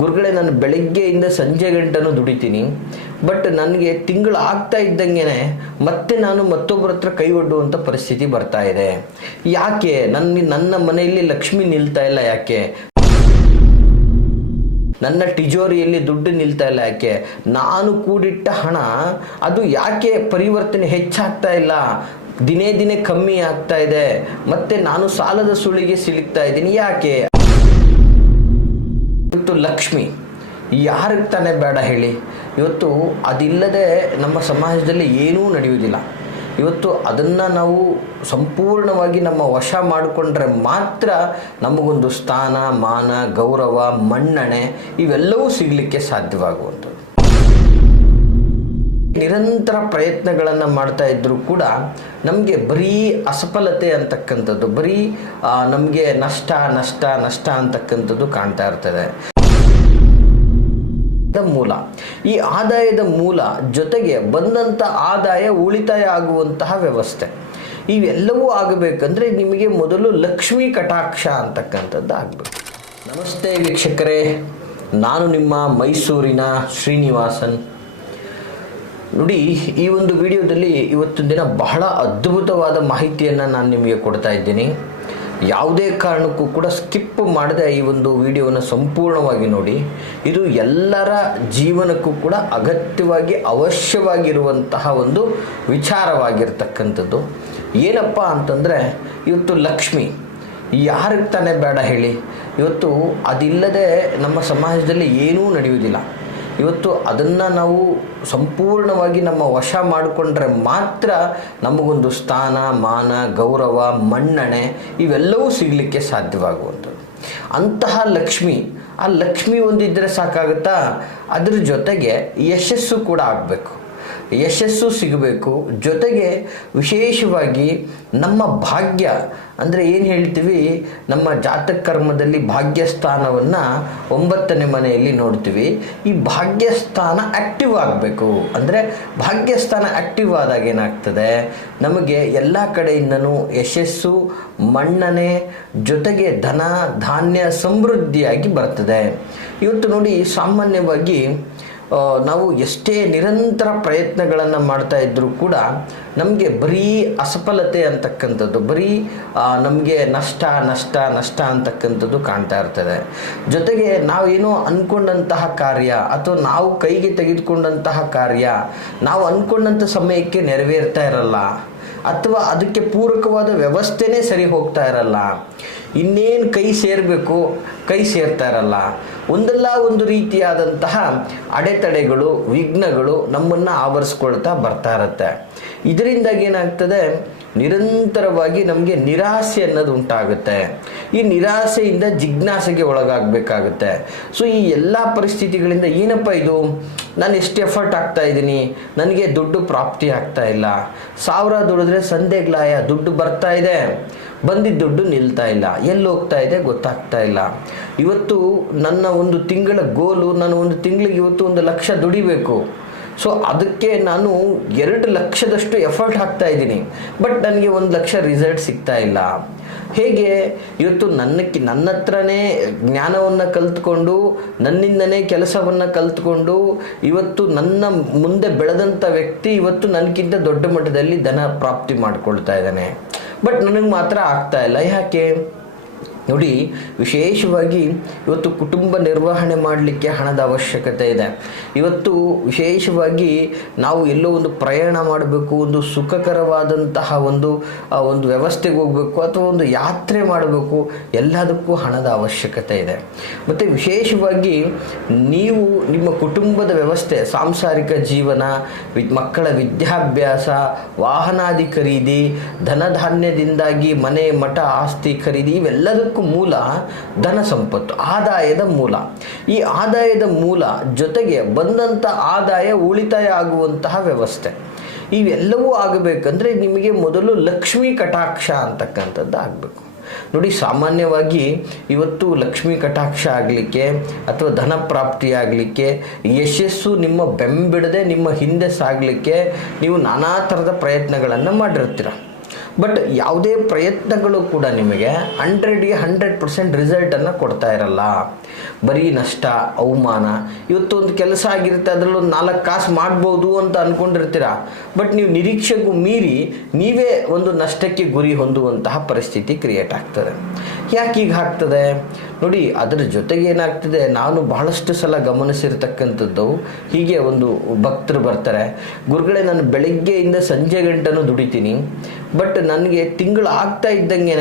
ಗುರುಗಳೇ ನಾನು ಬೆಳಗ್ಗೆಯಿಂದ ಸಂಜೆ ಗಂಟನೂ ದುಡಿತೀನಿ, ಬಟ್ ನನಗೆ ತಿಂಗಳು ಆಗ್ತಾ ಇದ್ದಂಗೆ ಮತ್ತೆ ನಾನು ಮತ್ತೊಬ್ಬರ ಹತ್ರ ಕೈ ಒಡ್ಡುವಂಥ ಪರಿಸ್ಥಿತಿ ಬರ್ತಾ ಇದೆ. ಯಾಕೆ ನನ್ನ ಮನೆಯಲ್ಲಿ ಲಕ್ಷ್ಮಿ ನಿಲ್ತಾ ಇಲ್ಲ? ಯಾಕೆ ನನ್ನ ತಿಜೋರಿಯಲ್ಲಿ ದುಡ್ಡು ನಿಲ್ತಾ ಇಲ್ಲ? ಯಾಕೆ ನಾನು ಕೂಡಿಟ್ಟ ಹಣ ಅದು ಯಾಕೆ ಪರಿವರ್ತನೆ ಹೆಚ್ಚಾಗ್ತಾ ಇಲ್ಲ? ದಿನೇ ದಿನೇ ಕಮ್ಮಿ ಆಗ್ತಾ ಇದೆ. ಮತ್ತೆ ನಾನು ಸಾಲದ ಸುಳಿಗೆ ಸಿಲುಕ್ತಾ ಇದ್ದೀನಿ. ಯಾಕೆ? ಇವತ್ತು ಲಕ್ಷ್ಮಿ ಯಾರಿಗೆ ತಾನೇ ಬೇಡ ಹೇಳಿ? ಇವತ್ತು ಅದಿಲ್ಲದೆ ನಮ್ಮ ಸಮಾಜದಲ್ಲಿ ಏನೂ ನಡೆಯುವುದಿಲ್ಲ. ಇವತ್ತು ಅದನ್ನು ನಾವು ಸಂಪೂರ್ಣವಾಗಿ ನಮ್ಮ ವಶ ಮಾಡಿಕೊಂಡ್ರೆ ಮಾತ್ರ ನಮಗೊಂದು ಸ್ಥಾನ, ಮಾನ, ಗೌರವ, ಮನ್ನಣೆ ಇವೆಲ್ಲವೂ ಸಿಗಲಿಕ್ಕೆ ಸಾಧ್ಯವಾಗುವಂಥದ್ದು. ನಿರಂತರ ಪ್ರಯತ್ನಗಳನ್ನು ಮಾಡ್ತಾ ಇದ್ದರೂ ಕೂಡ ನಮಗೆ ಬರೀ ಅಸಫಲತೆ ಅಂತಕ್ಕಂಥದ್ದು, ಬರೀ ನಮಗೆ ನಷ್ಟ ನಷ್ಟ ನಷ್ಟ ಅಂತಕ್ಕಂಥದ್ದು ಕಾಣ್ತಾ ಇರ್ತದೆ. ಮೂಲ, ಈ ಆದಾಯದ ಮೂಲ ಜೊತೆಗೆ ಬಂದಂಥ ಆದಾಯ ಉಳಿತಾಯ ಆಗುವಂತಹ ವ್ಯವಸ್ಥೆ, ಇವೆಲ್ಲವೂ ಆಗಬೇಕಂದ್ರೆ ನಿಮಗೆ ಮೊದಲು ಲಕ್ಷ್ಮೀ ಕಟಾಕ್ಷ ಅಂತಕ್ಕಂಥದ್ದು ಆಗಬೇಕು. ನಮಸ್ತೆ ವೀಕ್ಷಕರೇ, ನಾನು ನಿಮ್ಮ ಮೈಸೂರಿನ ಶ್ರೀನಿವಾಸನ್. ನೋಡಿ, ಈ ಒಂದು ವಿಡಿಯೋದಲ್ಲಿ ಇವತ್ತಿನ ದಿನ ಬಹಳ ಅದ್ಭುತವಾದ ಮಾಹಿತಿಯನ್ನು ನಾನು ನಿಮಗೆ ಕೊಡ್ತಾ ಇದ್ದೀನಿ. ಯಾವುದೇ ಕಾರಣಕ್ಕೂ ಕೂಡ ಸ್ಕಿಪ್ ಮಾಡದೆ ಈ ಒಂದು ವಿಡಿಯೋವನ್ನು ಸಂಪೂರ್ಣವಾಗಿ ನೋಡಿ. ಇದು ಎಲ್ಲರ ಜೀವನಕ್ಕೂ ಕೂಡ ಅಗತ್ಯವಾಗಿ ಅವಶ್ಯವಾಗಿರುವಂತಹ ಒಂದು ವಿಚಾರವಾಗಿರ್ತಕ್ಕಂಥದ್ದು. ಏನಪ್ಪ ಅಂತಂದರೆ, ಇವತ್ತು ಲಕ್ಷ್ಮಿ ಯಾರಿಗೆ ತಾನೇ ಬೇಡ ಹೇಳಿ? ಇವತ್ತು ಅದಿಲ್ಲದೆ ನಮ್ಮ ಸಮಾಜದಲ್ಲಿ ಏನೂ ನಡೆಯುವುದಿಲ್ಲ. ಇವತ್ತು ಅದನ್ನು ನಾವು ಸಂಪೂರ್ಣವಾಗಿ ನಮ್ಮ ವಶ ಮಾಡಿಕೊಂಡ್ರೆ ಮಾತ್ರ ನಮಗೊಂದು ಸ್ಥಾನ, ಮಾನ, ಗೌರವ, ಮನ್ನಣೆ ಇವೆಲ್ಲವೂ ಸಿಗಲಿಕ್ಕೆ ಸಾಧ್ಯವಾಗುವಂಥದ್ದು. ಅಂತಹ ಲಕ್ಷ್ಮಿ, ಆ ಲಕ್ಷ್ಮಿ ಒಂದಿದ್ದರೆ ಸಾಕಾಗುತ್ತಾ? ಅದ್ರ ಜೊತೆಗೆ ಯಶಸ್ಸು ಕೂಡ ಆಗಬೇಕು, ಯಶಸ್ಸು ಸಿಗಬೇಕು. ಜೊತೆಗೆ ವಿಶೇಷವಾಗಿ ನಮ್ಮ ಭಾಗ್ಯ ಅಂದರೆ ಏನು ಹೇಳ್ತೀವಿ, ನಮ್ಮ ಜಾತಕ ಕರ್ಮದಲ್ಲಿ ಭಾಗ್ಯಸ್ಥಾನವನ್ನು 9ನೇ ಮನೆಯಲ್ಲಿ ನೋಡ್ತೀವಿ. ಈ ಭಾಗ್ಯಸ್ಥಾನ ಆ್ಯಕ್ಟಿವ್ ಆಗಬೇಕು. ಅಂದರೆ ಭಾಗ್ಯಸ್ಥಾನ ಆ್ಯಕ್ಟಿವ್ ಆದಾಗ ಏನಾಗ್ತದೆ, ನಮಗೆ ಎಲ್ಲ ಕಡೆಯಿಂದನೂ ಯಶಸ್ಸು, ಮನ್ನಣೆ, ಜೊತೆಗೆ ಧನ ಧಾನ್ಯ ಸಮೃದ್ಧಿಯಾಗಿ ಬರ್ತದೆ. ಇವತ್ತು ನೋಡಿ, ಸಾಮಾನ್ಯವಾಗಿ ನಾವು ಎಷ್ಟೇ ನಿರಂತರ ಪ್ರಯತ್ನಗಳನ್ನು ಮಾಡ್ತಾ ಇದ್ದರೂ ಕೂಡ ನಮಗೆ ಬರೀ ಅಸಫಲತೆ ಅಂತಕ್ಕಂಥದ್ದು, ಬರೀ ನಮಗೆ ನಷ್ಟ ನಷ್ಟ ನಷ್ಟ ಅಂತಕ್ಕಂಥದ್ದು ಕಾಣ್ತಾ ಇರ್ತದೆ. ಜೊತೆಗೆ ನಾವೇನೋ ಅಂದ್ಕೊಂಡಂತಹ ಕಾರ್ಯ ಅಥವಾ ನಾವು ಕೈಗೆ ತೆಗೆದುಕೊಂಡಂತಹ ಕಾರ್ಯ ನಾವು ಅಂದ್ಕೊಂಡಂಥ ಸಮಯಕ್ಕೆ ನೆರವೇರ್ತಾ ಇರಲ್ಲ, ಅಥವಾ ಅದಕ್ಕೆ ಪೂರಕವಾದ ವ್ಯವಸ್ಥೆನೇ ಸರಿ ಹೋಗ್ತಾ ಇರಲ್ಲ. ಇನ್ನೇನು ಕೈ ಸೇರಬೇಕು, ಕೈ ಸೇರ್ತಾ ಇರಲ್ಲ. ಒಂದಲ್ಲ ಒಂದು ರೀತಿಯಾದಂತಹ ಅಡೆತಡೆಗಳು, ವಿಘ್ನಗಳು ನಮ್ಮನ್ನು ಆವರಿಸ್ಕೊಳ್ತಾ ಬರ್ತಾ ಇರುತ್ತೆ. ಇದರಿಂದಾಗಿ ಏನಾಗ್ತದೆ, ನಿರಂತರವಾಗಿ ನಮಗೆ ನಿರಾಸೆ ಅನ್ನೋದು ಉಂಟಾಗುತ್ತೆ. ಈ ನಿರಾಸೆಯಿಂದ ಜಿಜ್ಞಾಸೆಗೆ ಒಳಗಾಗಬೇಕಾಗುತ್ತೆ. ಸೊ ಈ ಎಲ್ಲ ಪರಿಸ್ಥಿತಿಗಳಿಂದ ಏನಪ್ಪ ಇದು, ನಾನು ಎಷ್ಟು ಎಫರ್ಟ್ ಆಗ್ತಾ ಇದ್ದೀನಿ, ನನಗೆ ದುಡ್ಡು ಪ್ರಾಪ್ತಿ ಆಗ್ತಾ ಇಲ್ಲ. 1000 ದುಡಿದ್ರೆ ಸಂದೇಗ್ಲಾಯ ದುಡ್ಡು ಬರ್ತಾ ಇದೆ, ಬಂದಿದ್ದ ದುಡ್ಡು ನಿಲ್ತಾ ಇಲ್ಲ, ಎಲ್ಲಿ ಹೋಗ್ತಾ ಇದೆ ಗೊತ್ತಾಗ್ತಾ ಇಲ್ಲ. ಇವತ್ತು ನನ್ನ ಒಂದು ತಿಂಗಳ ಗೋಲು, ನಾನು ಒಂದು ತಿಂಗಳಿಗೆ ಇವತ್ತು 1 ಲಕ್ಷ ದುಡಿಬೇಕು. ಸೊ ಅದಕ್ಕೆ ನಾನು 2 ಲಕ್ಷದಷ್ಟು ಎಫರ್ಟ್ ಹಾಕ್ತಾ ಇದ್ದೀನಿ, ಬಟ್ ನನಗೆ 1 ಲಕ್ಷ ರಿಸಲ್ಟ್ ಸಿಗ್ತಾ ಇಲ್ಲ. ಹೇಗೆ? ಇವತ್ತು ನನ್ನ ಹತ್ರನೇ ಜ್ಞಾನವನ್ನು ಕಲ್ತ್ಕೊಂಡು, ನನ್ನಿಂದನೇ ಕೆಲಸವನ್ನು ಕಲ್ತ್ಕೊಂಡು, ಇವತ್ತು ನನ್ನ ಮುಂದೆ ಬೆಳೆದಂಥ ವ್ಯಕ್ತಿ ಇವತ್ತು ನನಗಿಂತ ದೊಡ್ಡ ಮಟ್ಟದಲ್ಲಿ ಧನ ಪ್ರಾಪ್ತಿ ಮಾಡ್ಕೊಳ್ತಾ ಇದ್ದಾನೆ, ಬಟ್ ನನಗೆ ಮಾತ್ರ ಆಗ್ತಾ ಇಲ್ಲ. ಯಾಕೆ? ನೋಡಿ, ವಿಶೇಷವಾಗಿ ಇವತ್ತು ಕುಟುಂಬ ನಿರ್ವಹಣೆ ಮಾಡಲಿಕ್ಕೆ ಹಣದ ಅವಶ್ಯಕತೆ ಇದೆ. ಇವತ್ತು ವಿಶೇಷವಾಗಿ ನಾವು ಎಲ್ಲೋ ಒಂದು ಪ್ರಯಾಣ ಮಾಡಬೇಕು, ಒಂದು ಸುಖಕರವಾದಂತಹ ಒಂದು ವ್ಯವಸ್ಥೆಗೆ ಹೋಗಬೇಕು, ಅಥವಾ ಒಂದು ಯಾತ್ರೆ ಮಾಡಬೇಕು, ಎಲ್ಲದಕ್ಕೂ ಹಣದ ಅವಶ್ಯಕತೆ ಇದೆ. ಮತ್ತು ವಿಶೇಷವಾಗಿ ನೀವು ನಿಮ್ಮ ಕುಟುಂಬದ ವ್ಯವಸ್ಥೆ, ಸಾಂಸಾರಿಕ ಜೀವನ, ಮಕ್ಕಳ ವಿದ್ಯಾಭ್ಯಾಸ, ವಾಹನಾದಿ ಖರೀದಿ, ಧನಧಾನ್ಯದಿಂದಾಗಿ ಮನೆ ಮಠ ಆಸ್ತಿ ಖರೀದಿ, ಇವೆಲ್ಲದಕ್ಕೂ ಮೂಲ ಧನ ಸಂಪತ್ತು, ಆದಾಯದ ಮೂಲ. ಈ ಆದಾಯದ ಮೂಲ ಜೊತೆಗೆ ಬಂದಂಥ ಆದಾಯ ಉಳಿತಾಯ ಆಗುವಂತಹ ವ್ಯವಸ್ಥೆ, ಇವೆಲ್ಲವೂ ಆಗಬೇಕಂದ್ರೆ ನಿಮಗೆ ಮೊದಲು ಲಕ್ಷ್ಮೀ ಕಟಾಕ್ಷ ಅಂತಕ್ಕಂಥದ್ದು ಆಗಬೇಕು. ನೋಡಿ, ಸಾಮಾನ್ಯವಾಗಿ ಇವತ್ತು ಲಕ್ಷ್ಮೀ ಕಟಾಕ್ಷ ಆಗಲಿಕ್ಕೆ ಅಥವಾ ಧನ ಪ್ರಾಪ್ತಿ ಆಗಲಿಕ್ಕೆ, ಯಶಸ್ಸು ನಿಮ್ಮ ಬೆಂಬಿಡದೆ ನಿಮ್ಮ ಹಿಂದೆ ಸಾಗಲಿಕ್ಕೆ ನೀವು ನಾನಾ ಥರದ ಪ್ರಯತ್ನಗಳನ್ನು ಮಾಡಿರ್ತೀರ. ಬಟ್ ಯಾವುದೇ ಪ್ರಯತ್ನಗಳು ಕೂಡ ನಿಮಗೆ 100% ರಿಸಲ್ಟನ್ನು ಕೊಡ್ತಾ ಇರಲ್ಲ. ಬರೀ ನಷ್ಟ, ಅವಮಾನ. ಇವತ್ತು ಒಂದು ಕೆಲಸ ಆಗಿರುತ್ತೆ, ಅದರಲ್ಲಿ ಒಂದು 4 ಕಾಸು ಮಾಡ್ಬೋದು ಅಂತ ಅಂದ್ಕೊಂಡಿರ್ತೀರ, ಬಟ್ ನೀವು ನಿರೀಕ್ಷೆಗೂ ಮೀರಿ ನೀವೇ ಒಂದು ನಷ್ಟಕ್ಕೆ ಗುರಿ ಹೊಂದುವಂತಹ ಪರಿಸ್ಥಿತಿ ಕ್ರಿಯೇಟ್ ಆಗ್ತದೆ. ಯಾಕೆ ಈಗ ಆಗ್ತದೆ ನೋಡಿ, ಅದರ ಜೊತೆಗೆ ಏನಾಗ್ತದೆ, ನಾನು ಬಹಳಷ್ಟು ಸಲ ಗಮನಿಸಿರ್ತಕ್ಕಂಥದ್ದು, ಹೀಗೆ ಒಂದು ಭಕ್ತರು ಬರ್ತಾರೆ, ಗುರುಗಳೇ ನಾನು ಬೆಳಗ್ಗೆಯಿಂದ ಸಂಜೆ ಗಂಟನೂ ದುಡಿತೀನಿ, ಬಟ್ ನನಗೆ ತಿಂಗಳು ಆಗ್ತಾ ಇದ್ದಂಗೆ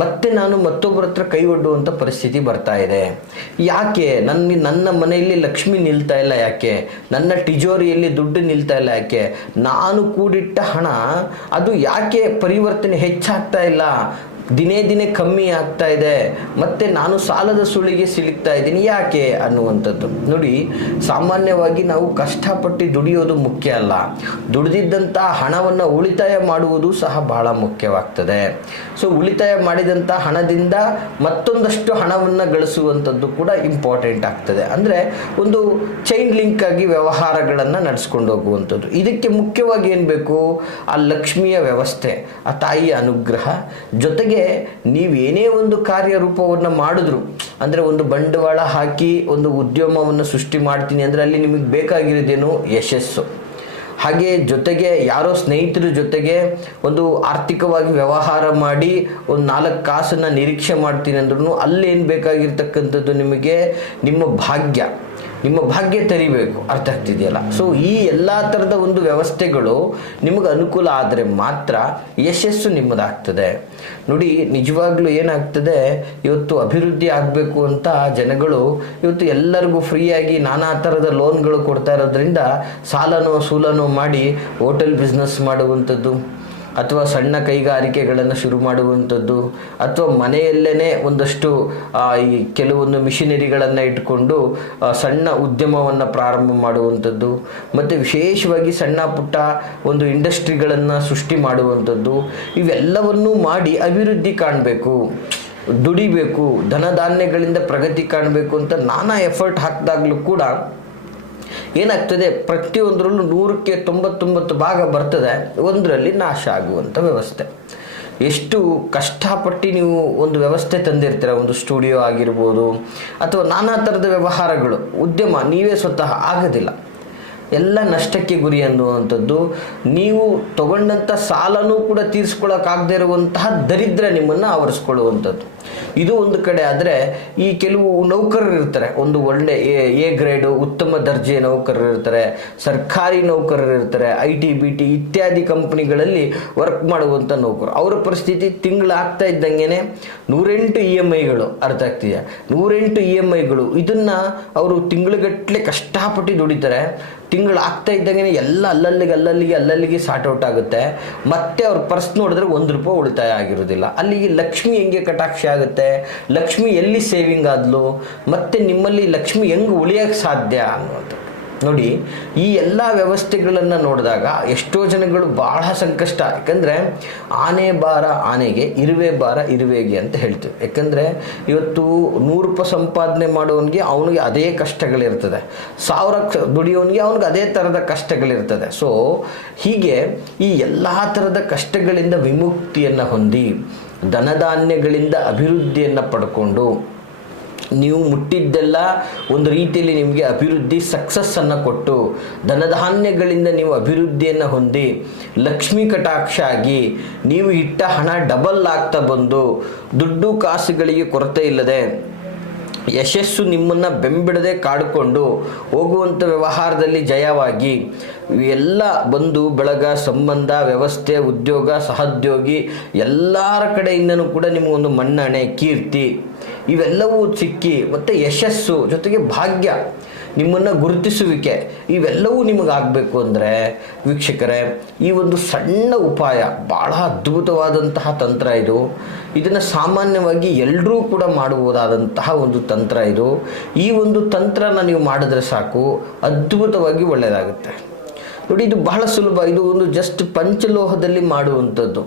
ಮತ್ತೆ ನಾನು ಮತ್ತೊಬ್ಬರ ಹತ್ರ ಕೈ ಒಡ್ಡುವಂಥ ಪರಿಸ್ಥಿತಿ ಬರ್ತಾ ಇದೆ. ಯಾಕೆ ನನ್ನ ಮನೆಯಲ್ಲಿ ಲಕ್ಷ್ಮಿ ನಿಲ್ತಾ ಇಲ್ಲ, ಯಾಕೆ ನನ್ನ ತಿಜೋರಿಯಲ್ಲಿ ದುಡ್ಡು ನಿಲ್ತಾ ಇಲ್ಲ, ಯಾಕೆ ನಾನು ಕೂಡಿಟ್ಟ ಹಣ ಅದು ಯಾಕೆ ಪರಿವರ್ತನೆ ಹೆಚ್ಚಾಗ್ತಾ ಇಲ್ಲ, ದಿನೇ ದಿನೇ ಕಮ್ಮಿ ಆಗ್ತಾ ಇದೆ, ಮತ್ತೆ ನಾನು ಸಾಲದ ಸುಳಿಗೆ ಸಿಲುಕ್ತಾ ಇದ್ದೀನಿ, ಯಾಕೆ ಅನ್ನುವಂಥದ್ದು. ನೋಡಿ, ಸಾಮಾನ್ಯವಾಗಿ ನಾವು ಕಷ್ಟಪಟ್ಟು ದುಡಿಯೋದು ಮುಖ್ಯ ಅಲ್ಲ, ದುಡಿದಿದ್ದಂಥ ಹಣವನ್ನು ಉಳಿತಾಯ ಮಾಡುವುದು ಸಹ ಬಹಳ ಮುಖ್ಯವಾಗ್ತದೆ. ಸೊ ಉಳಿತಾಯ ಮಾಡಿದಂಥ ಹಣದಿಂದ ಮತ್ತೊಂದಷ್ಟು ಹಣವನ್ನು ಗಳಿಸುವಂಥದ್ದು ಕೂಡ ಇಂಪಾರ್ಟೆಂಟ್ ಆಗ್ತದೆ. ಅಂದರೆ ಒಂದು ಚೈನ್ ಲಿಂಕ್ ಆಗಿ ವ್ಯವಹಾರಗಳನ್ನು ನಡೆಸ್ಕೊಂಡು ಹೋಗುವಂಥದ್ದು. ಇದಕ್ಕೆ ಮುಖ್ಯವಾಗಿ ಏನು ಬೇಕು, ಆ ಲಕ್ಷ್ಮಿಯ ವ್ಯವಸ್ಥೆ, ಆ ತಾಯಿಯ ಅನುಗ್ರಹ, ಜೊತೆಗೆ ನೀವೇನೇ ಒಂದು ಕಾರ್ಯರೂಪವನ್ನು ಮಾಡಿದ್ರು, ಅಂದರೆ ಒಂದು ಬಂಡವಾಳ ಹಾಕಿ ಒಂದು ಉದ್ಯಮವನ್ನು ಸೃಷ್ಟಿ ಮಾಡ್ತೀನಿ ಅಂದರೆ ಅಲ್ಲಿ ನಿಮಗೆ ಬೇಕಾಗಿರೋದೇನು, ಯಶಸ್ಸು. ಹಾಗೆ ಜೊತೆಗೆ ಯಾರೋ ಸ್ನೇಹಿತರ ಜೊತೆಗೆ ಒಂದು ಆರ್ಥಿಕವಾಗಿ ವ್ಯವಹಾರ ಮಾಡಿ ಒಂದು 4 ಕಾಸನ್ನು ನಿರೀಕ್ಷೆ ಮಾಡ್ತೀನಿ ಅಂದ್ರೂ ಅಲ್ಲೇನು ಬೇಕಾಗಿರ್ತಕ್ಕಂಥದ್ದು, ನಿಮಗೆ ನಿಮ್ಮ ಭಾಗ್ಯ ತೆರಿಬೇಕು. ಅರ್ಥ ಆಗ್ತಿದೆಯಲ್ಲ? ಸೊ ಈ ಎಲ್ಲ ಥರದ ಒಂದು ವ್ಯವಸ್ಥೆಗಳು ನಿಮಗೆ ಅನುಕೂಲ ಆದರೆ ಮಾತ್ರ ಯಶಸ್ಸು ನಿಮ್ಮದಾಗ್ತದೆ. ನೋಡಿ, ನಿಜವಾಗ್ಲೂ ಏನಾಗ್ತದೆ, ಇವತ್ತು ಅಭಿವೃದ್ಧಿ ಆಗಬೇಕು ಅಂತ ಜನಗಳು ಇವತ್ತು ಎಲ್ಲರಿಗೂ ಫ್ರೀಯಾಗಿ ನಾನಾ ಥರದ ಲೋನ್ಗಳು ಕೊಡ್ತಾ ಇರೋದ್ರಿಂದ ಸಾಲನೋ ಸೂಲನೋ ಮಾಡಿ ಹೋಟೆಲ್ ಬಿಸ್ನೆಸ್ ಮಾಡುವಂಥದ್ದು, ಅಥವಾ ಸಣ್ಣ ಕೈಗಾರಿಕೆಗಳನ್ನು ಶುರು ಮಾಡುವಂಥದ್ದು, ಅಥವಾ ಮನೆಯಲ್ಲೇ ಒಂದಷ್ಟು ಈ ಕೆಲವೊಂದು ಮಿಷಿನರಿಗಳನ್ನು ಇಟ್ಕೊಂಡು ಸಣ್ಣ ಉದ್ಯಮವನ್ನು ಪ್ರಾರಂಭ ಮಾಡುವಂಥದ್ದು, ಮತ್ತು ವಿಶೇಷವಾಗಿ ಸಣ್ಣ ಪುಟ್ಟ ಒಂದು ಇಂಡಸ್ಟ್ರಿಗಳನ್ನು ಸೃಷ್ಟಿ ಮಾಡುವಂಥದ್ದು, ಇವೆಲ್ಲವನ್ನೂ ಮಾಡಿ ಅಭಿವೃದ್ಧಿ ಕಾಣಬೇಕು, ದುಡಿಬೇಕು, ಧನಧಾನ್ಯಗಳಿಂದ ಪ್ರಗತಿ ಕಾಣಬೇಕು ಅಂತ ನಾನಾ ಎಫರ್ಟ್ ಹಾಕಿದಾಗಲೂ ಕೂಡ ಏನಾಗ್ತದೆ, ಪ್ರತಿಯೊಂದರಲ್ಲೂ 100ಕ್ಕೆ 99 ಭಾಗ ಬರ್ತದೆ, ಒಂದರಲ್ಲಿ ನಾಶ ಆಗುವಂಥ ವ್ಯವಸ್ಥೆ. ಎಷ್ಟು ಕಷ್ಟಪಟ್ಟು ನೀವು ಒಂದು ವ್ಯವಸ್ಥೆ ತಂದಿರ್ತೀರ, ಒಂದು ಸ್ಟುಡಿಯೋ ಆಗಿರ್ಬೋದು ಅಥವಾ ನಾನಾ ಥರದ ವ್ಯವಹಾರಗಳು, ಉದ್ಯಮ ನೀವೇ ಸ್ವತಃ ಆಗೋದಿಲ್ಲ, ಎಲ್ಲ ನಷ್ಟಕ್ಕೆ ಗುರಿ ಅನ್ನುವಂಥದ್ದು. ನೀವು ತಗೊಂಡಂಥ ಸಾಲನೂ ಕೂಡ ತೀರಿಸ್ಕೊಳ್ಳೋಕ್ಕಾಗದೇ ಇರುವಂತಹ ದರಿದ್ರ ನಿಮ್ಮನ್ನು ಆವರಿಸ್ಕೊಳ್ಳುವಂಥದ್ದು. ಇದು ಒಂದು ಕಡೆ. ಆದರೆ ಈ ಕೆಲವು ನೌಕರರು ಇರ್ತಾರೆ, ಒಂದು ಒಳ್ಳೆ ಎ ಗ್ರೇಡು ಉತ್ತಮ ದರ್ಜೆಯ ನೌಕರರು ಇರ್ತಾರೆ, ಸರ್ಕಾರಿ ನೌಕರರು ಇರ್ತಾರೆ, IT BT ಇತ್ಯಾದಿ ಕಂಪ್ನಿಗಳಲ್ಲಿ ವರ್ಕ್ ಮಾಡುವಂಥ ನೌಕರು. ಅವರ ಪರಿಸ್ಥಿತಿ ತಿಂಗಳಾಗ್ತಾ ಇದ್ದಂಗೆ 108 EMIಗಳು. ಅರ್ಥ ಆಗ್ತಿದೆಯಾ? 108 EMIಗಳು. ಇದನ್ನು ಅವರು ತಿಂಗಳುಗಟ್ಟಲೆ ಕಷ್ಟಪಟ್ಟು ದುಡಿತಾರೆ, ತಿಂಗಳಾಗ್ತಾ ಇದ್ದಂಗೆ ಎಲ್ಲ ಅಲ್ಲಲ್ಲಿಗೆ ಸಾರ್ಟ್ ಔಟ್ ಆಗುತ್ತೆ. ಮತ್ತೆ ಅವ್ರ ಪರ್ಸ್ ನೋಡಿದ್ರೆ ₹1 ಉಳಿತಾಯ ಆಗಿರೋದಿಲ್ಲ. ಅಲ್ಲಿಗೆ ಲಕ್ಷ್ಮಿ ಹೆಂಗೆ ಕಟಾಕ್ಷ ಆಗುತ್ತೆ, ಲಕ್ಷ್ಮಿ ಎಲ್ಲಿ ಸೇವಿಂಗ್ ಆದ್ಲು, ಮತ್ತೆ ನಿಮ್ಮಲ್ಲಿ ಲಕ್ಷ್ಮಿ ಹೆಂಗೆ ಉಳಿಯೋಕ್ಕೆ ಸಾಧ್ಯ ಅನ್ನುವಂಥದ್ದು. ನೋಡಿ, ಈ ಎಲ್ಲ ವ್ಯವಸ್ಥೆಗಳನ್ನು ನೋಡಿದಾಗ ಎಷ್ಟೋ ಜನಗಳು ಬಹಳ ಸಂಕಷ್ಟ. ಯಾಕಂದರೆ ಆನೆ ಭಾರ ಆನೆಗೆ, ಇರುವೆ ಭಾರ ಇರುವೆಗೆ ಅಂತ ಹೇಳ್ತೀವಿ. ಯಾಕಂದರೆ ಇವತ್ತು ₹100 ಸಂಪಾದನೆ ಮಾಡೋನಿಗೆ ಅವನಿಗೆ ಅದೇ ಕಷ್ಟಗಳಿರ್ತದೆ, 1000 ದುಡಿಯೋನಿಗೆ ಅವನಿಗೆ ಅದೇ ಥರದ ಕಷ್ಟಗಳಿರ್ತದೆ. ಸೊ ಹೀಗೆ ಈ ಎಲ್ಲ ಥರದ ಕಷ್ಟಗಳಿಂದ ವಿಮುಕ್ತಿಯನ್ನು ಹೊಂದಿ ಧನಧಾನ್ಯಗಳಿಂದ ಅಭಿವೃದ್ಧಿಯನ್ನು ಪಡ್ಕೊಂಡು ನೀವು ಮುಟ್ಟಿದ್ದೆಲ್ಲ ಒಂದು ರೀತಿಯಲ್ಲಿ ನಿಮಗೆ ಅಭಿವೃದ್ಧಿ ಸಕ್ಸಸ್ಸನ್ನು ಕೊಟ್ಟು ಧನಧಾನ್ಯಗಳಿಂದ ನೀವು ಅಭಿವೃದ್ಧಿಯನ್ನು ಹೊಂದಿ ಲಕ್ಷ್ಮೀ ಕಟಾಕ್ಷ ಆಗಿ ನೀವು ಇಟ್ಟ ಹಣ ಡಬಲ್ ಆಗ್ತಾ ಬಂದು ದುಡ್ಡು ಕಾಸುಗಳಿಗೆ ಕೊರತೆ ಇಲ್ಲದೆ ಯಶಸ್ಸು ನಿಮ್ಮನ್ನು ಬೆಂಬಿಡದೆ ಕಾಡಿಕೊಂಡು ಹೋಗುವಂಥ ವ್ಯವಹಾರದಲ್ಲಿ ಜಯವಾಗಿ ಎಲ್ಲ ಬಂಧು ಬಳಗ ಸಂಬಂಧ ವ್ಯವಸ್ಥೆ ಉದ್ಯೋಗ ಸಹೋದ್ಯೋಗಿ ಎಲ್ಲರ ಕಡೆಯಿಂದನೂ ಕೂಡ ನಿಮಗೊಂದು ಮನ್ನಣೆ ಕೀರ್ತಿ ಇವೆಲ್ಲವೂ ಸಿಕ್ಕಿ ಮತ್ತು ಯಶಸ್ಸು ಜೊತೆಗೆ ಭಾಗ್ಯ ನಿಮ್ಮನ್ನು ಗುರುತಿಸುವಿಕೆ ಇವೆಲ್ಲವೂ ನಿಮಗಾಗಬೇಕು ಅಂದರೆ ವೀಕ್ಷಕರೇ, ಈ ಒಂದು ಸಣ್ಣ ಉಪಾಯ ಭಾಳ ಅದ್ಭುತವಾದಂತಹ ತಂತ್ರ ಇದು. ಇದನ್ನು ಸಾಮಾನ್ಯವಾಗಿ ಎಲ್ಲರೂ ಕೂಡ ಮಾಡಬಹುದಾದಂತಹ ಒಂದು ತಂತ್ರ ಇದು. ಈ ಒಂದು ತಂತ್ರನ ನೀವು ಮಾಡಿದ್ರೆ ಸಾಕು, ಅದ್ಭುತವಾಗಿ ಒಳ್ಳೆಯದಾಗುತ್ತೆ. ನೋಡಿ, ಇದು ಬಹಳ ಸುಲಭ. ಇದು ಒಂದು ಜಸ್ಟ್ ಪಂಚಲೋಹದಲ್ಲಿ ಮಾಡುವಂಥದ್ದು.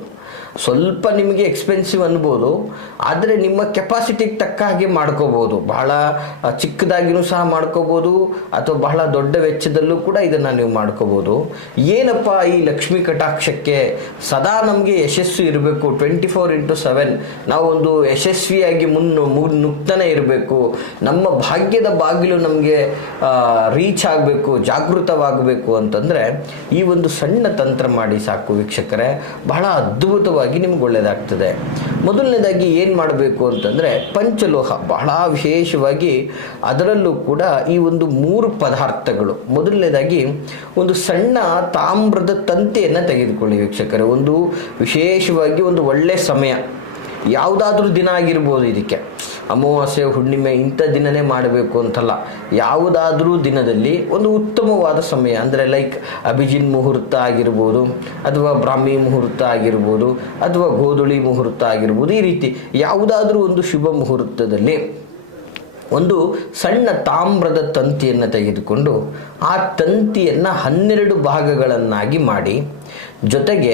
ಸ್ವಲ್ಪ ನಿಮಗೆ ಎಕ್ಸ್ಪೆನ್ಸಿವ್ ಅನ್ಬೋದು, ಆದರೆ ನಿಮ್ಮ ಕೆಪಾಸಿಟಿಗೆ ತಕ್ಕ ಹಾಗೆ ಮಾಡ್ಕೋಬೋದು. ಬಹಳ ಚಿಕ್ಕದಾಗಿನೂ ಸಹ ಮಾಡ್ಕೋಬೋದು, ಅಥವಾ ಬಹಳ ದೊಡ್ಡ ವೆಚ್ಚದಲ್ಲೂ ಕೂಡ ಇದನ್ನು ನೀವು ಮಾಡ್ಕೋಬೋದು. ಏನಪ್ಪ ಈ ಲಕ್ಷ್ಮೀ ಕಟಾಕ್ಷಕ್ಕೆ ಸದಾ ನಮಗೆ ಯಶಸ್ಸು ಇರಬೇಕು, 24x7 ನಾವು ಒಂದು ಯಶಸ್ವಿಯಾಗಿ ನುಗ್ತಾನೆ ಇರಬೇಕು, ನಮ್ಮ ಭಾಗ್ಯದ ಬಾಗಿಲು ನಮಗೆ ರೀಚ್ ಆಗಬೇಕು, ಜಾಗೃತವಾಗಬೇಕು ಅಂತಂದರೆ ಈ ಒಂದು ಸಣ್ಣ ತಂತ್ರ ಮಾಡಿ ಸಾಕು ವೀಕ್ಷಕರೇ, ಬಹಳ ಅದ್ಭುತವಾಗಿ ನಿಮ್ಗೆ ಒಳ್ಳೆಯದಾಗ್ತದೆ. ಮೊದಲನೇದಾಗಿ ಏನು ಮಾಡಬೇಕು ಅಂತಂದರೆ ಪಂಚಲೋಹ, ಬಹಳ ವಿಶೇಷವಾಗಿ ಅದರಲ್ಲೂ ಕೂಡ ಈ ಒಂದು 3 ಪದಾರ್ಥಗಳು. ಮೊದಲನೇದಾಗಿ ಒಂದು ಸಣ್ಣ ತಾಮ್ರದ ತಂತಿಯನ್ನು ತೆಗೆದುಕೊಳ್ಳಿ ವೀಕ್ಷಕರೇ. ಒಂದು ವಿಶೇಷವಾಗಿ ಒಂದು ಒಳ್ಳೆಯ ಸಮಯ, ಯಾವುದಾದ್ರೂ ದಿನ ಆಗಿರ್ಬೋದು, ಇದಕ್ಕೆ ಅಮಾವಾಸ್ಯೆ ಹುಣ್ಣಿಮೆ ಇಂಥ ದಿನನೇ ಮಾಡಬೇಕು ಅಂತಲ್ಲ, ಯಾವುದಾದ್ರೂ ದಿನದಲ್ಲಿ ಒಂದು ಉತ್ತಮವಾದ ಸಮಯ, ಅಂದರೆ ಲೈಕ್ ಅಭಿಜಿನ್ ಮುಹೂರ್ತ ಆಗಿರ್ಬೋದು, ಅಥವಾ ಬ್ರಾಹ್ಮಿ ಮುಹೂರ್ತ ಆಗಿರ್ಬೋದು, ಅಥವಾ ಗೋಧುಳಿ ಮುಹೂರ್ತ ಆಗಿರ್ಬೋದು, ಈ ರೀತಿ ಯಾವುದಾದ್ರೂ ಒಂದು ಶುಭ ಮುಹೂರ್ತದಲ್ಲಿ ಒಂದು ಸಣ್ಣ ತಾಮ್ರದ ತಂತಿಯನ್ನು ತೆಗೆದುಕೊಂಡು ಆ ತಂತಿಯನ್ನು 12 ಭಾಗಗಳನ್ನಾಗಿ ಮಾಡಿ, ಜೊತೆಗೆ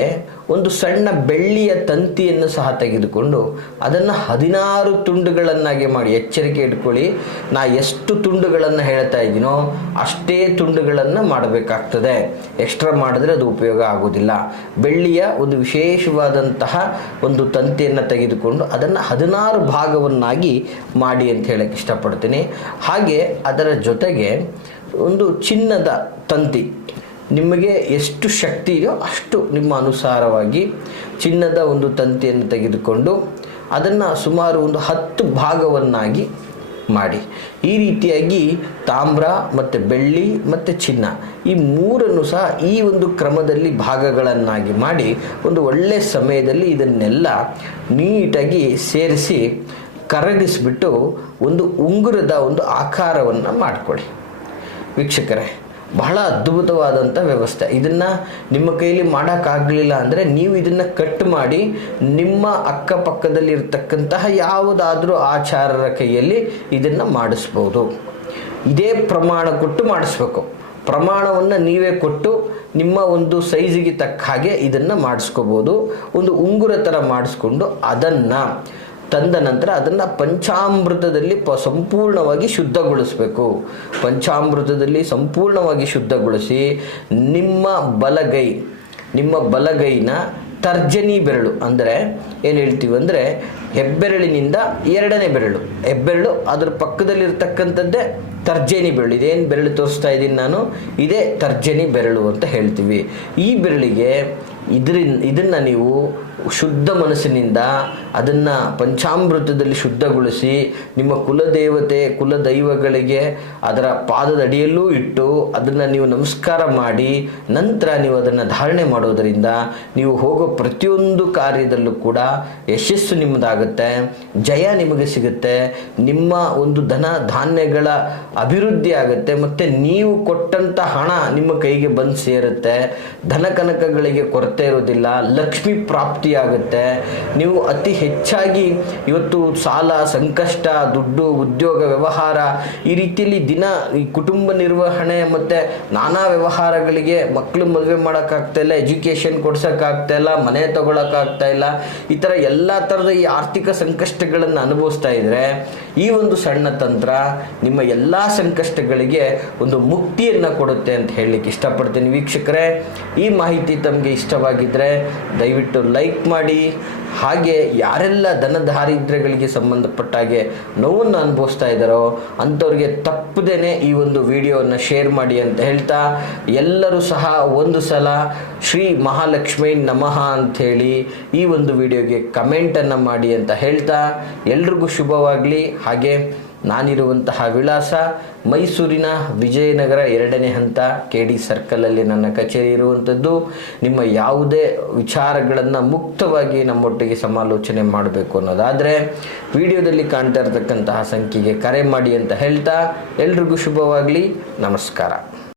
ಒಂದು ಸಣ್ಣ ಬೆಳ್ಳಿಯ ತಂತಿಯನ್ನು ಸಹ ತೆಗೆದುಕೊಂಡು ಅದನ್ನು 16 ತುಂಡುಗಳನ್ನಾಗಿ ಮಾಡಿ. ಎಚ್ಚರಿಕೆ ಇಟ್ಕೊಳ್ಳಿ, ನಾ ಎಷ್ಟು ತುಂಡುಗಳನ್ನು ಹೇಳ್ತಾ ಇದ್ದೀನೋ ಅಷ್ಟೇ ತುಂಡುಗಳನ್ನು ಮಾಡಬೇಕಾಗ್ತದೆ. ಎಕ್ಸ್ಟ್ರಾ ಮಾಡಿದ್ರೆ ಅದು ಉಪಯೋಗ ಆಗೋದಿಲ್ಲ. ಬೆಳ್ಳಿಯ ಒಂದು ವಿಶೇಷವಾದಂತಹ ಒಂದು ತಂತಿಯನ್ನು ತೆಗೆದುಕೊಂಡು ಅದನ್ನು 16 ಭಾಗವನ್ನಾಗಿ ಮಾಡಿ ಅಂತ ಹೇಳಕ್ಕೆ ಇಷ್ಟಪಡ್ತೀನಿ. ಹಾಗೆ ಅದರ ಜೊತೆಗೆ ಒಂದು ಚಿನ್ನದ ತಂತಿ, ನಿಮಗೆ ಎಷ್ಟು ಶಕ್ತಿ ಇದೆಯೋ ಅಷ್ಟು ನಿಮ್ಮ ಅನುಸಾರವಾಗಿ ಚಿನ್ನದ ಒಂದು ತಂತಿಯನ್ನು ತೆಗೆದುಕೊಂಡು ಅದನ್ನು ಸುಮಾರು ಒಂದು 10 ಭಾಗವನ್ನಾಗಿ ಮಾಡಿ. ಈ ರೀತಿಯಾಗಿ ತಾಮ್ರ ಮತ್ತು ಬೆಳ್ಳಿ ಮತ್ತು ಚಿನ್ನ ಈ 3 ಸಹ ಈ ಒಂದು ಕ್ರಮದಲ್ಲಿ ಭಾಗಗಳನ್ನಾಗಿ ಮಾಡಿ ಒಂದು ಒಳ್ಳೆಯ ಸಮಯದಲ್ಲಿ ಇದನ್ನೆಲ್ಲ ನೀಟಾಗಿ ಸೇರಿಸಿ ಕರಗಿಸ್ಬಿಟ್ಟು ಒಂದು ಉಂಗುರದ ಒಂದು ಆಕಾರವನ್ನು ಮಾಡಿಕೊಳ್ಳಿ ವೀಕ್ಷಕರೇ. ಬಹಳ ಅದ್ಭುತವಾದಂಥ ವ್ಯವಸ್ಥೆ. ಇದನ್ನು ನಿಮ್ಮ ಕೈಯಲ್ಲಿ ಮಾಡೋಕ್ಕಾಗಲಿಲ್ಲ ಅಂದರೆ ನೀವು ಇದನ್ನು ಕಟ್ ಮಾಡಿ ನಿಮ್ಮ ಅಕ್ಕಪಕ್ಕದಲ್ಲಿರ್ತಕ್ಕಂತಹ ಯಾವುದಾದ್ರೂ ಆಚಾರರ ಕೈಯಲ್ಲಿ ಇದನ್ನು ಮಾಡಿಸ್ಬೋದು. ಇದೇ ಪ್ರಮಾಣ ಕೊಟ್ಟು ಮಾಡಿಸ್ಬೇಕು. ಪ್ರಮಾಣವನ್ನು ನೀವೇ ಕೊಟ್ಟು ನಿಮ್ಮ ಒಂದು ಸೈಜಿಗೆ ತಕ್ಕ ಹಾಗೆ ಇದನ್ನು ಮಾಡಿಸ್ಕೋಬೋದು. ಒಂದು ಉಂಗುರ ಥರ ಮಾಡಿಸ್ಕೊಂಡು ಅದನ್ನು ತಂದ ನಂತರ ಅದನ್ನು ಪಂಚಾಮೃತದಲ್ಲಿ ಸಂಪೂರ್ಣವಾಗಿ ಶುದ್ಧಗೊಳಿಸಬೇಕು. ಪಂಚಾಮೃತದಲ್ಲಿ ಸಂಪೂರ್ಣವಾಗಿ ಶುದ್ಧಗೊಳಿಸಿ ನಿಮ್ಮ ಬಲಗೈನ ತರ್ಜನಿ ಬೆರಳು, ಅಂದರೆ ಏನು ಹೇಳ್ತೀವಿ ಅಂದರೆ ಹೆಬ್ಬೆರಳಿನಿಂದ 2ನೇ ಬೆರಳು, ಹೆಬ್ಬೆರಳು ಅದರ ಪಕ್ಕದಲ್ಲಿರ್ತಕ್ಕಂಥದ್ದೇ ತರ್ಜನಿ ಬೆರಳು. ಇದೇನು ಬೆರಳು ತೋರಿಸ್ತಾ ಇದ್ದೀನಿ ನಾನು, ಇದೇ ತರ್ಜನಿ ಬೆರಳು ಅಂತ ಹೇಳ್ತೀವಿ. ಈ ಬೆರಳಿಗೆ ಇದನ್ನು ನೀವು ಶುದ್ಧ ಮನಸ್ಸಿನಿಂದ ಅದನ್ನು ಪಂಚಾಮೃತದಲ್ಲಿ ಶುದ್ಧಗೊಳಿಸಿ ನಿಮ್ಮ ಕುಲದೇವತೆ ಕುಲದೈವಗಳಿಗೆ ಅದರ ಪಾದದ ಅಡಿಯಲ್ಲೂ ಇಟ್ಟು ಅದನ್ನು ನೀವು ನಮಸ್ಕಾರ ಮಾಡಿ ನಂತರ ನೀವು ಅದನ್ನು ಧಾರಣೆ ಮಾಡೋದರಿಂದ ನೀವು ಹೋಗೋ ಪ್ರತಿಯೊಂದು ಕಾರ್ಯದಲ್ಲೂ ಕೂಡ ಯಶಸ್ಸು ನಿಮ್ಮದಾಗುತ್ತೆ, ಜಯ ನಿಮಗೆ ಸಿಗುತ್ತೆ, ನಿಮ್ಮ ಒಂದು ಧನ ಧಾನ್ಯಗಳ ಅಭಿವೃದ್ಧಿ ಆಗುತ್ತೆ, ಮತ್ತು ನೀವು ಕೊಟ್ಟಂಥ ಹಣ ನಿಮ್ಮ ಕೈಗೆ ಬಂದು ಸೇರುತ್ತೆ, ಧನ ಕನಕಗಳಿಗೆ ಕೊರತೆ ಇರೋದಿಲ್ಲ, ಲಕ್ಷ್ಮಿ ಪ್ರಾಪ್ತಿ ಆಗುತ್ತೆ. ನೀವು ಅತಿ ಹೆಚ್ಚಾಗಿ ಇವತ್ತು ಸಾಲ ಸಂಕಷ್ಟ, ದುಡ್ಡು, ಉದ್ಯೋಗ, ವ್ಯವಹಾರ ಈ ರೀತಿಯಲ್ಲಿ ಈ ಕುಟುಂಬ ನಿರ್ವಹಣೆ ಮತ್ತು ನಾನಾ ವ್ಯವಹಾರಗಳಿಗೆ ಮಕ್ಕಳು ಮದುವೆ ಮಾಡೋಕ್ಕಾಗ್ತಾ ಇಲ್ಲ, ಎಜುಕೇಷನ್ ಕೊಡ್ಸೋಕ್ಕಾಗ್ತಾ ಇಲ್ಲ, ಮನೆ ತಗೊಳಕ್ಕಾಗ್ತಾ ಇಲ್ಲ, ಈ ಥರ ಎಲ್ಲ ಥರದ ಈ ಆರ್ಥಿಕ ಸಂಕಷ್ಟಗಳನ್ನು ಅನುಭವಿಸ್ತಾ ಇದ್ರೆ ಈ ಒಂದು ಸಣ್ಣ ತಂತ್ರ ನಿಮ್ಮ ಎಲ್ಲ ಸಂಕಷ್ಟಗಳಿಗೆ ಒಂದು ಮುಕ್ತಿಯನ್ನು ಕೊಡುತ್ತೆ ಅಂತ ಹೇಳಲಿಕ್ಕೆ ಇಷ್ಟಪಡ್ತೀನಿ ವೀಕ್ಷಕರೇ. ಈ ಮಾಹಿತಿ ತಮಗೆ ಇಷ್ಟವಾಗಿದ್ದರೆ ದಯವಿಟ್ಟು ಲೈಕ್ ಮಾಡಿ. ಹಾಗೆ ಯಾರೆಲ್ಲ ಧನ ದಾರಿದ್ರ್ಯಗಳಿಗೆ ಸಂಬಂಧಪಟ್ಟಾಗೆ ನೋವನ್ನು ಅನುಭವಿಸ್ತಾ ಇದ್ದಾರೋ ಅಂಥವ್ರಿಗೆ ತಪ್ಪದೇನೆ ಈ ಒಂದು ವಿಡಿಯೋವನ್ನು ಶೇರ್ ಮಾಡಿ ಅಂತ ಹೇಳ್ತಾ, ಎಲ್ಲರೂ ಸಹ ಒಂದು ಸಲ ಶ್ರೀ ಮಹಾಲಕ್ಷ್ಮೀ ನಮಃ ಅಂಥೇಳಿ ಈ ಒಂದು ವಿಡಿಯೋಗೆ ಕಮೆಂಟನ್ನು ಮಾಡಿ ಅಂತ ಹೇಳ್ತಾ ಎಲ್ರಿಗೂ ಶುಭವಾಗಲಿ. ಹಾಗೆ ನಾನಿರುವಂತಹ ವಿಳಾಸ ಮೈಸೂರಿನ ವಿಜಯನಗರ 2ನೇ ಹಂತ KD ಸರ್ಕಲಲ್ಲಿ ನನ್ನ ಕಚೇರಿ ಇರುವಂಥದ್ದು. ನಿಮ್ಮ ಯಾವುದೇ ವಿಚಾರಗಳನ್ನು ಮುಕ್ತವಾಗಿ ನಮ್ಮೊಟ್ಟಿಗೆ ಸಮಾಲೋಚನೆ ಮಾಡಬೇಕು ಅನ್ನೋದಾದರೆ ವಿಡಿಯೋದಲ್ಲಿ ಕಾಣ್ತಾ ಇರತಕ್ಕಂತಹ ಸಂಖ್ಯೆಗೆ ಕರೆ ಮಾಡಿ ಅಂತ ಹೇಳ್ತಾ ಎಲ್ರಿಗೂ ಶುಭವಾಗಲಿ. ನಮಸ್ಕಾರ.